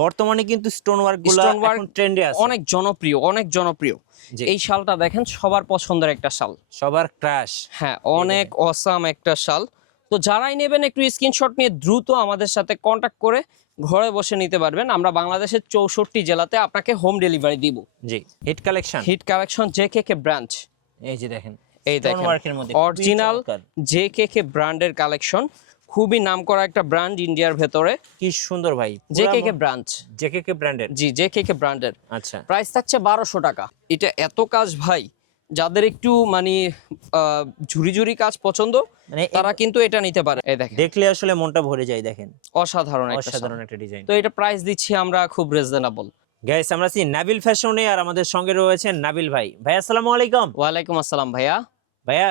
বর্তমানে কিন্তু stone work গুলো এখন ট্রেন্ডে আছে, অনেক জনপ্রিয়। এই শালটা দেখেন সবার পছন্দের একটা শাল, সবার ক্রাশ। হ্যাঁ, অনেক অসাম একটা শাল। তো যারাই নেবেন একটু স্ক্রিনশট নিয়ে দ্রুত আমাদের সাথে কন্টাক্ট করে ঘরে বসে নিতে পারবেন। আমরা বাংলাদেশের 64 জেলাতে আপনাকে হোম ডেলিভারি দিব। জি, হিট কালেকশন জেকেকে ব্রাঞ্চ। এই যে দেখেন, এই দেখেন ওয়ার্কের মধ্যে অরিজিনাল জেকেকে ব্র্যান্ডের কালেকশন, খুবই নামকরা একটা ব্র্যান্ড ইন্ডিয়ার ভেতরে। কি সুন্দর ভাই, জেকেকে ব্রাঞ্চ, জেকেকে ব্র্যান্ডের। জি, জেকেকে ব্র্যান্ডের। আচ্ছা, প্রাইস থাকছে 1200 টাকা। এটা এত কাজ ভাই, যাদের একটু মানে ঝুরি কাজ পছন্দ মানে তারা কিন্তু এটা নিতে পারে। এই দেখেন, দেখলে আসলে মনটা ভরে যায়। দেখেন অসাধারণ একটা ডিজাইন। তো এটা প্রাইস দিচ্ছি আমরা খুব রিজনেবল। গাইস, আমরা আছি নাবিল ফ্যাশনে, আর আমাদের সঙ্গে রয়েছেন নাবিল ভাই। ভাই আসসালামু আলাইকুম। ওয়ালাইকুম আসসালাম ভাইয়া। ভাইয়া,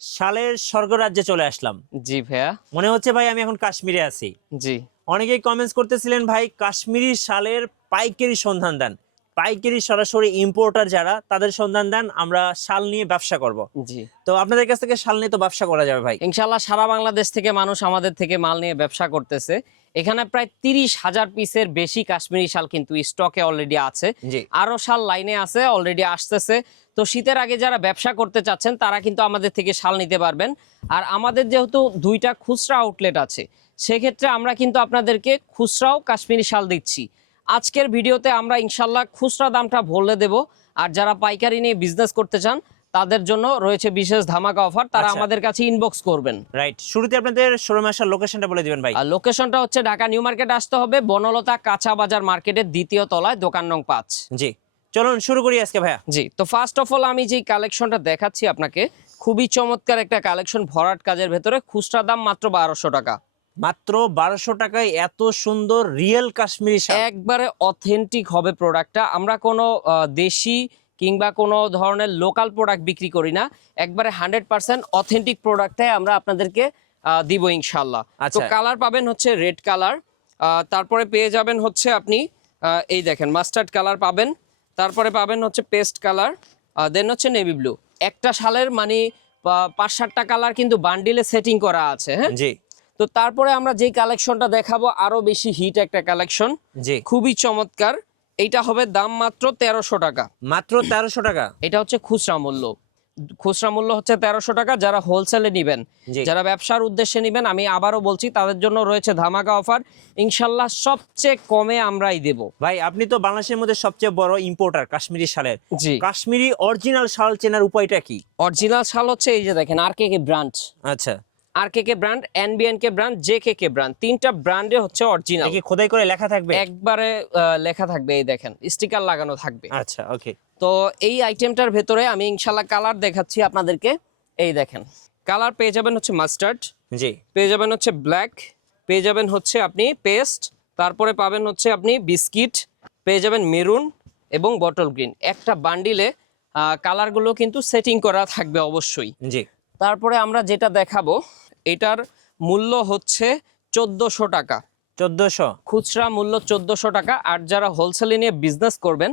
শালের স্বর্গরাজ্যে চলে আসলাম। জি ভাইয়া। মনে হচ্ছে ভাই আমি এখন কাশ্মীরে আছি। জি, অনেকেই কমেন্টস করতেছিলেন ভাই কাশ্মীরি শালের পাইকারি সন্ধান দেন, পাইকারি সরাসরি ইম্পোর্টার যারা তাদের সন্ধান দেন, আমরা শাল নিয়ে ব্যবসা করব। জি, তো আপনাদের কাছ থেকে শাল নিয়ে তো ব্যবসা করা যাবে ভাই ইনশাআল্লাহ। সারা বাংলাদেশ থেকে মানুষ আমাদের থেকে মাল নিয়ে ব্যবসা করতেছে। এখানে প্রায় 30,000 পিসের বেশি কাশ্মীরি শাল কিন্তু স্টকে অলরেডি আছে। জি, আরো শাল লাইনে আছে, অলরেডি আসতেছে। তো শীতের আগে যারা ব্যবসা করতে চাচ্ছেন তারা কিন্তু আমাদের থেকে শাল নিতে পারবেন। আর আমাদের যেহেতু 2টা খুচরা আউটলেট আছে, সেক্ষেত্রে আমরা কিন্তু আপনাদেরকে খুচরাও কাশ্মীরি শাল দিচ্ছি। আজকের ভিডিওতে আমরা ইনশাল্লাহ খুচরা দামটা বলে দেব, আর যারা পাইকারি নিয়ে বিজনেস করতে চান তাদের জন্য রয়েছে বিশেষ ধামাকা অফার, তারা আমাদের কাছে ইনবক্স করবেন। রাইট, শুরুতে আপনাদের শোরুমে আসার লোকেশনটা বলে দিবেন ভাই। আর লোকেশনটা হচ্ছে ঢাকা নিউ মার্কেট আসতে হবে, বনলতা কাঁচা বাজার মার্কেটের 2য় তলায়, দোকান নং 5। জি, চলুন শুরু করি আজকে ভাইয়া। জি, তো ফার্স্ট অফ অল আমি যে কালেকশনটা দেখাচ্ছি আপনাকে, খুবই চমৎকার একটা কালেকশন, ভরাট কাজের ভেতরে। খুচরা দাম মাত্র 1200 টাকা। মাত্র 1200 টাকায় এত সুন্দর রিয়েল কাশ্মীরি শাল, একবারে অথেন্টিক হবে প্রোডাক্টটা। আমরা কোনো দেশি কিংবা কোনো ধরনের লোকাল প্রোডাক্ট বিক্রি করি না, একবারে 100% অথেন্টিক প্রোডাক্টটাই আমরা আপনাদেরকে দিব ইনশাল্লাহ। তো কালার পাবেন হচ্ছে রেড কালার, তারপরে পেয়ে যাবেন হচ্ছে আপনি এই দেখেন মাস্টার্ড কালার পাবেন, তারপরে পাবেন হচ্ছে পেস্ট কালার, দেন হচ্ছে নেভি ব্লু। একটা শালের মানে 5-7টা কালার কিন্তু বান্ডিলে সেটিং করা আছে। হ্যাঁ জি। তো তারপরে আমরা যেই কালেকশনটা দেখাবো আরো বেশি হিট একটা কালেকশন, জি, খুবই চমৎকার। এইটা হবে দাম মাত্র 1300 টাকা। মাত্র 1300 টাকা। এটা হচ্ছে খুচরা মূল্য। খুচরা মূল্য হচ্ছে 1300 টাকা। যারা হোলসেলে নিবেন, যারা ব্যবসার উদ্দেশ্যে নিবেন, আমি আবারও বলছি তাদের জন্য রয়েছে ধামাকা অফার। ইনশাল্লাহ সবচেয়ে কমে আমরাই দেব। ভাই আপনি তো বাংলাদেশের মধ্যে সবচেয়ে বড় ইম্পোর্টার কাশ্মীরি শালের। জি, কাশ্মীরি অরিজিনাল শাল চেনার উপায়টা কি? অরিজিনাল শাল হচ্ছে এই যে দেখেন আরকেকে ব্রান্ড, আচ্ছা, আরকেকে ব্র্যান্ড, এনবিএনকে ব্র্যান্ড, জেকেকে ব্র্যান্ড, 3টা ব্র্যান্ডে হচ্ছে অরিজিনাল। কি খোদাই করে লেখা থাকবে? একবারে লেখা থাকবে, এই দেখেন স্টিকার লাগানো থাকবে। আচ্ছা, ওকে। তো এই আইটেমটার ভেতরে আমি ইনশাল্লাহ কালার দেখাচ্ছি আপনাদেরকে। এই দেখেন কালার পেয়ে যাবেন হচ্ছে মাস্টার্ড, জি, পেয়ে যাবেন হচ্ছে ব্ল্যাক, পেয়ে যাবেন হচ্ছে আপনি পেস্ট, তারপরে পাবেন হচ্ছে আপনি বিস্কিট, পেয়ে যাবেন মেরুন এবং বটল গ্রিন। একটা বান্ডিলে কালারগুলো কিন্তু সেটিং করা থাকবে অবশ্যই। জি। তারপরে আমরা যেটা দেখাবো এটার মূল্য হচ্ছে 1400 টাকা। 1400 খুচরা মূল্য 1400 টাকা। আর যারা হোলসেলে নিয়ে বিজনেস করবেন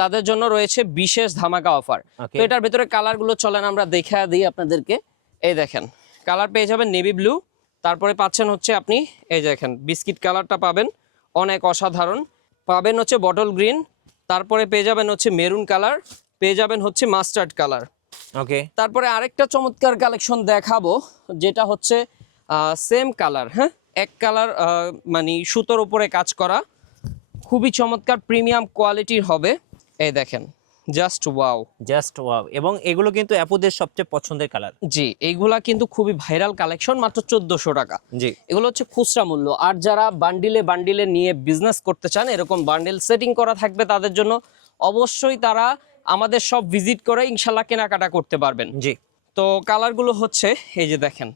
তাদের জন্য রয়েছে বিশেষ ধামাকা অফার। তো এটার ভেতরে কালারগুলো চলেন আমরা দেখা দিই আপনাদেরকে। এই দেখেন কালার পেয়ে যাবেন নেভি ব্লু, তারপরে পাচ্ছেন হচ্ছে আপনি এই দেখেন বিস্কিট কালারটা পাবেন, অনেক অসাধারণ। পাবেন হচ্ছে বটল গ্রিন, তারপরে পেয়ে যাবেন হচ্ছে মেরুন কালার, পেয়ে যাবেন হচ্ছে মাস্টার্ড কালার। ওকে। তারপরে আরেকটা চমৎকার কালেকশন দেখাবো, যেটা হচ্ছে সেম কালার, হ্যাঁ এক কালার, মানে সুতোর উপরে কাজ করা, খুবই চমৎকার প্রিমিয়াম কোয়ালিটির হবে। এই দেখেন জাস্ট ওয়াও, জাস্ট ওয়াও। এবং এগুলো কিন্তু আপুদের সবচেয়ে পছন্দের কালার। জি, এইগুলা কিন্তু খুবই ভাইরাল কালেকশন, মাত্র 1400 টাকা। জি, এগুলো হচ্ছে খুচরা মূল্য। আর যারা বান্ডিলে নিয়ে বিজনেস করতে চান, এরকম বান্ডিল সেটিং করা থাকবে তাদের জন্য, অবশ্যই তারা আমাদের সব ভিজিট করে ইনশাল্লাহ কেনাকাটা করতে পারবেন। জি। তো কালারগুলো হচ্ছে এই যে দেখেন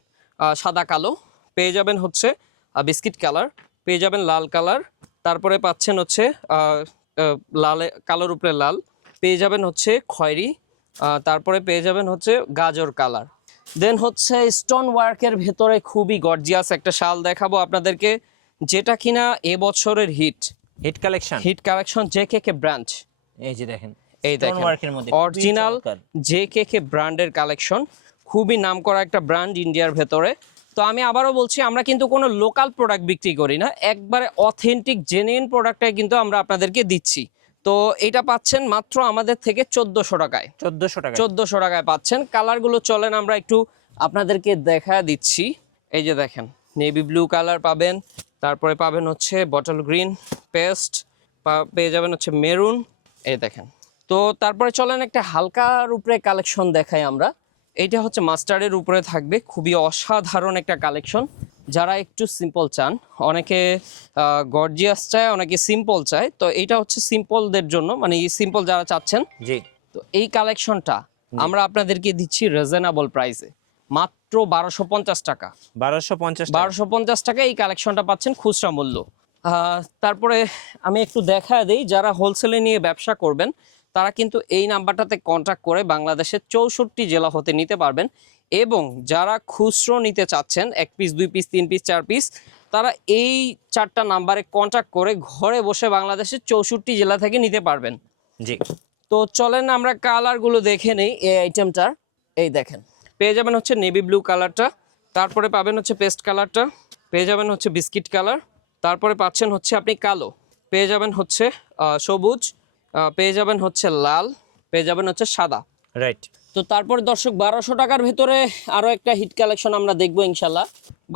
সাদা কালো, পেয়ে যাবেন হচ্ছে বিস্কিট কালার, পেয়ে যাবেন লাল কালার, তারপরে পাচ্ছেন হচ্ছে লাল, কালোর উপরে লাল, পেয়ে যাবেন হচ্ছে খয়েরি, তারপরে পেয়ে যাবেন হচ্ছে গাজর কালার। দেন হচ্ছে স্টোন ওয়ার্কের ভেতরে খুবই গর্জিয়াস একটা শাল দেখাবো আপনাদেরকে, যেটা কিনা এবছরের হিট কালেকশন জেকেকে ব্রাঞ্চ। এই যে দেখেন, এই দেখেন অরিজিনাল জেকেকে ব্র্যান্ডের কালেকশন, খুবই নামকরা একটা ব্র্যান্ড ইন্ডিয়ার ভেতরে। তো আমি আবারও বলছি, আমরা কিন্তু কোনো লোকাল প্রোডাক্ট বিক্রি করি না, একবারে অথেন্টিক জেনুইন প্রোডাক্টটাই কিন্তু আমরা আপনাদেরকে দিচ্ছি। তো এটা পাচ্ছেন মাত্র আমাদের থেকে 1400 টাকায়। 1400 টাকা। 1400 টাকায় পাচ্ছেন। কালারগুলো চলেন আমরা একটু আপনাদেরকে দেখা দিচ্ছি। এই যে দেখেন, নেভি ব্লু কালার পাবেন, তারপরে পাবেন হচ্ছে বটল গ্রিন, পেস্ট, পেয়ে যাবেন হচ্ছে মেরুন। এই দেখেন। তো তারপরে চলেন একটা হালকার উপরে কালেকশন দেখাই আমরা। এইটা হচ্ছে মাস্টার্ডের উপরে থাকবে, খুবই অসাধারণ একটা কালেকশন। যারা একটু সিম্পল চান, অনেকে গর্জিয়াস চায়, অনেকে সিম্পল চায়, তো এইটা হচ্ছে সিম্পলদের জন্য, মানে সিম্পল যারা চাচ্ছেন। জি। তো এই কালেকশনটা আমরা আপনাদেরকে দিচ্ছি রিজনেবল প্রাইসে, মাত্র 1250 টাকা। 1250 টাকা এই কালেকশনটা পাচ্ছেন খুচরা মূল্য। তারপরে আমি একটু দেখা দেই, যারা হোলসেলে নিয়ে ব্যবসা করবেন তারা কিন্তু এই নাম্বারটাতে কন্ট্যাক্ট করে বাংলাদেশের 64 জেলা হতে নিতে পারবেন। এবং যারা খুচরো নিতে চাচ্ছেন 1 পিস 2 পিস 3 পিস 4 পিস, তারা এই 4টা নাম্বারে কন্ট্যাক্ট করে ঘরে বসে বাংলাদেশের 64 জেলা থেকে নিতে পারবেন। জি। তো চলেন আমরা কালারগুলো দেখে নেই এই আইটেমটার। এই দেখেন, পেয়ে যাবেন হচ্ছে নেভি ব্লু কালারটা, তারপরে পাবেন হচ্ছে পেস্ট কালারটা, পেয়ে যাবেন হচ্ছে বিস্কিট কালার, তারপরে পাচ্ছেন হচ্ছে আপনি কালো, পেয়ে যাবেন হচ্ছে সবুজ, পেয়ে যাবেন হচ্ছে লাল, পেয়ে যাবেন হচ্ছে সাদা। রাইট। তো তারপরে দর্শক 1200 টাকার ভেতরে আরো একটা হিট কালেকশন আমরা দেখবো ইনশাল্লাহ।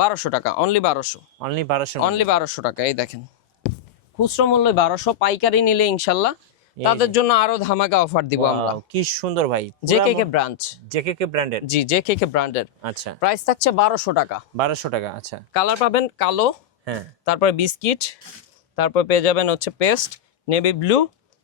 1200 টাকা, অনলি 1200, অনলি 1200, অনলি 1200 টাকা। এই দেখেন, খুচরো মূল্য 1200, পাইকারি নিলে ইনশাল্লাহ তাদের জন্য আরো ধামাকা অফার দিব আমরা। কি সুন্দর ভাই, জেকেকে ব্রাঞ্চ, জেকেকে ব্র্যান্ডের। জি জেকেকে ব্র্যান্ডের। আচ্ছা, প্রাইস থাকছে 1200 টাকা। 1200 টাকা। আচ্ছা, কালার পাবেন কালো, হ্যাঁ, তারপরে বিস্কিট, তারপর পেয়ে যাবেন হচ্ছে পেস্ট, নেভি ব্লু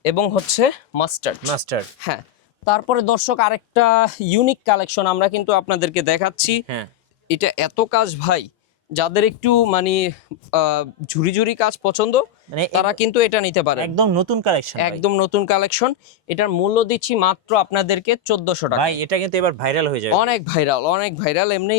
এবং হচ্ছে মাস্টার্ড। মাস্টার্ড। হ্যাঁ, তারপরে দর্শক আরেকটা ইউনিক কালেকশন আমরা কিন্তু আপনাদেরকে দেখাচ্ছি। হ্যাঁ, এটা এত কাজ ভাই, যাদের একটু মানে ঝুরি ঝুরি কাজ পছন্দ, মানে তারা কিন্তু এটা নিতে পারে। একদম নতুন কালেকশন, একদম নতুন কালেকশন। এটার মূল্য দিচ্ছি মাত্র আপনাদেরকে 1400 টাকা। ভাই এটা কিন্তু এবার ভাইরাল হয়ে যাবে। অনেক ভাইরাল, অনেক ভাইরাল, এমনি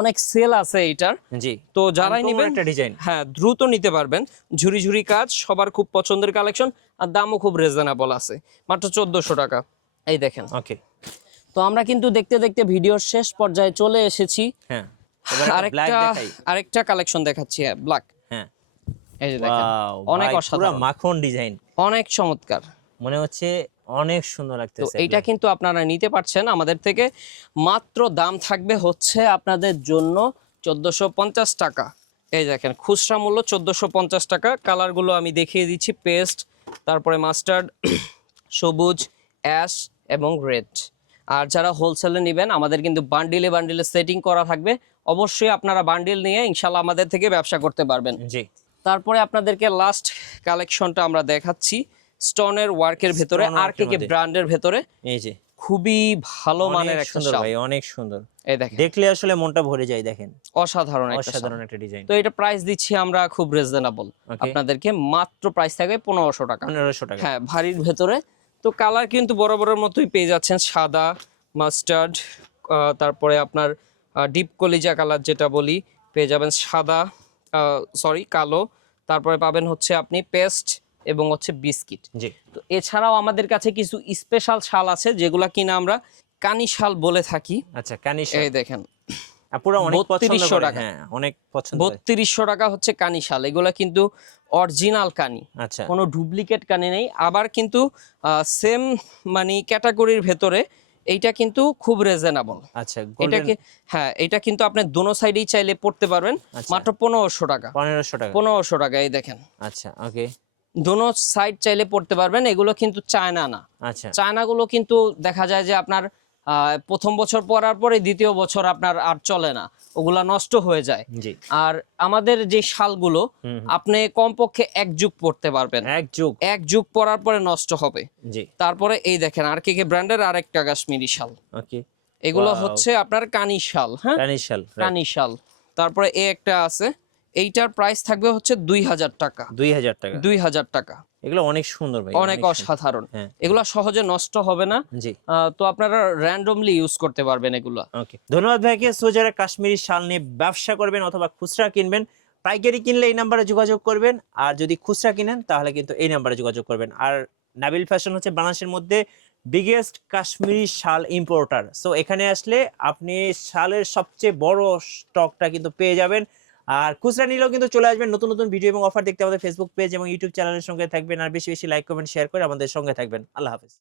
অনেক সেল আছে এটার। জি। তো যারাই Uncommon নেবেন একটা ডিজাইন। হ্যাঁ দ্রুত নিতে পারবেন। ঝুরি ঝুরি কাজ, সবার খুব পছন্দের কালেকশন, আর দামও খুব রিজনেবল আছে, মাত্র 1400 টাকা। এই দেখেন। ওকে। তো আমরা কিন্তু দেখতে দেখতে ভিডিওর শেষ পর্যায়ে চলে এসেছি। হ্যাঁ, এবার ব্ল্যাক দেখাই। আরেকটা কালেকশন দেখাচ্ছি, হ্যাঁ ব্ল্যাক। হ্যাঁ, এই যে দেখেন, অনেক পুরো অসাধারণ, মাখন ডিজাইন, অনেক চমৎকার, মনে হচ্ছে অনেক সুন্দর তো লাগতেছে। এইটা কিন্তু আপনারা নিতে পারছেন আমাদের থেকে। মাত্র দাম থাকবে হচ্ছে আপনাদের জন্য 1450 টাকা। এই দেখেন, খুচরা মূল্য 1450 টাকা। কালারগুলো আমি দেখিয়ে দিচ্ছি, পেস্ট, তারপরে মাস্টার্ড, সবুজ, অ্যাশ এবং রেড। আর যারা হোলসেলে নেবেন, আমাদের কিন্তু বান্ডিলে বান্ডিলে সেটিং করা থাকবে। অবশ্যই আপনারা বান্ডিল নিয়ে ইনশাল্লাহ আমাদের থেকে ব্যবসা করতে পারবেন। জি। তারপরে আপনাদেরকে লাস্ট কালেকশনটা আমরা দেখাচ্ছি, স্টোনের ওয়ার্কের ভেতরে, আর কে ব্র্যান্ডের ভেতরে। এই যে খুবই ভালো মানের একটা সুন্দর শাল। ভাই, অনেক সুন্দর, এই দেখেন, দেখলে আসলে মনটা ভরে যায়। দেখেন, অসাধারণ একটা শাল। অসাধারণ একটা ডিজাইন। তো এটা প্রাইস দিচ্ছি আমরা খুব রিজনেবল আপনাদেরকে, মাত্র প্রাইস থাকবে 1500 টাকা। 1500 টাকা। হ্যাঁ, ভারীর ভেতরে। তো কালার কিন্তু বড় বড়র মতোই পেয়ে যাচ্ছেন, সাদা, মাস্টার্ড, তারপরে আপনার ডিপ কলিজা কালার যেটা বলি পেয়ে যাবেন, সাদা, সরি কালো, তারপরে পাবেন হচ্ছে আপনি পেস্ট এবং হচ্ছে বিস্কিট। জি। তো এছাড়াও আমাদের কাছে কিছু স্পেশাল শাল আছে যেগুলা কিনা আমরা কানি শাল বলে থাকি। আচ্ছা, কানি শাল। এই দেখেন, পুরো অনেক পছন্দ 3200 করে। টাকা। হ্যাঁ, অনেক পছন্দ। 3200 টাকা হচ্ছে কানি শাল। এগুলা কিন্তু অরিজিনাল কানি, আচ্ছা, কোনো ডুপ্লিকেট কানি নেই। আবার কিন্তু সেম মানে ক্যাটাগরির ভেতরে এইটা কিন্তু খুব রিজনেবল। আচ্ছা, এটাকে হ্যাঁ, এটা কিন্তু আপনি দোনো সাইডেই চাইলে পড়তে পারবেন, মাত্র 1500 টাকা। 1500 টাকা। 1500 টাকা। এই দেখেন, আচ্ছা, ওকে। দোনো সাইড চাইলে পড়তে পারবেন। এগুলো কিন্তু চায়না না। আচ্ছা, চায়নাগুলো কিন্তু দেখা যায় যে আপনার প্রথম বছর পরার পরে দ্বিতীয় বছর আপনার আর চলে না, ওগুলা নষ্ট হয়ে যায়। জি। আর আমাদের যে শালগুলো আপনি কমপক্ষে 1 যুগ পড়তে পারবেন। 1 যুগ পরার পরে নষ্ট হবে। জি। তারপরে এই দেখেন, আর কে ব্র্যান্ডের আরেকটা কাশ্মীরি শাল। ওকে। এগুলো হচ্ছে আপনার কানি শাল। হ্যাঁ, কানি শাল, কানি শাল। তারপরে একটা আছে, এইটার প্রাইস থাকবে হচ্ছে 2000 টাকা। 2000 টাকা। 2000 টাকা। এগুলো অনেক সুন্দর ভাই, অনেক অসাধারণ। হ্যাঁ। এগুলো সহজে নষ্ট হবে না। জি। তো আপনারা র্যান্ডমলি ইউজ করতে পারবেন এগুলো। ওকে, ধন্যবাদ ভাইকে। সো যারা কাশ্মীরি শাল নিয়ে ব্যবসা করবেন অথবা খুচরা কিনবেন, পাইকারি কিনলে এই নাম্বারে যোগাযোগ করবেন, আর যদি খুচরা কিনেন তাহলে কিন্তু এই নাম্বারে যোগাযোগ করবেন। আর নাবিল ফ্যাশন হচ্ছে বাংলাদেশের মধ্যে বিগেস্ট কাশ্মীরি শাল ইম্পোর্টার। সো এখানে আসলে আপনি শালের সবচেয়ে বড় স্টকটা কিন্তু পেয়ে যাবেন। আর খুচরা নিলেও কিন্তু চলে আসবেন। নতুন নতুন ভিডিও এবং অফার দেখতে আমাদের ফেসবুক পেজ এবং ইউটিউব চ্যানেলের সঙ্গে থাকবেন। আর বেশি বেশি লাইক কমেন্ট শেয়ার করে আমাদের সঙ্গে থাকবেন। আল্লাহ হাফেজ।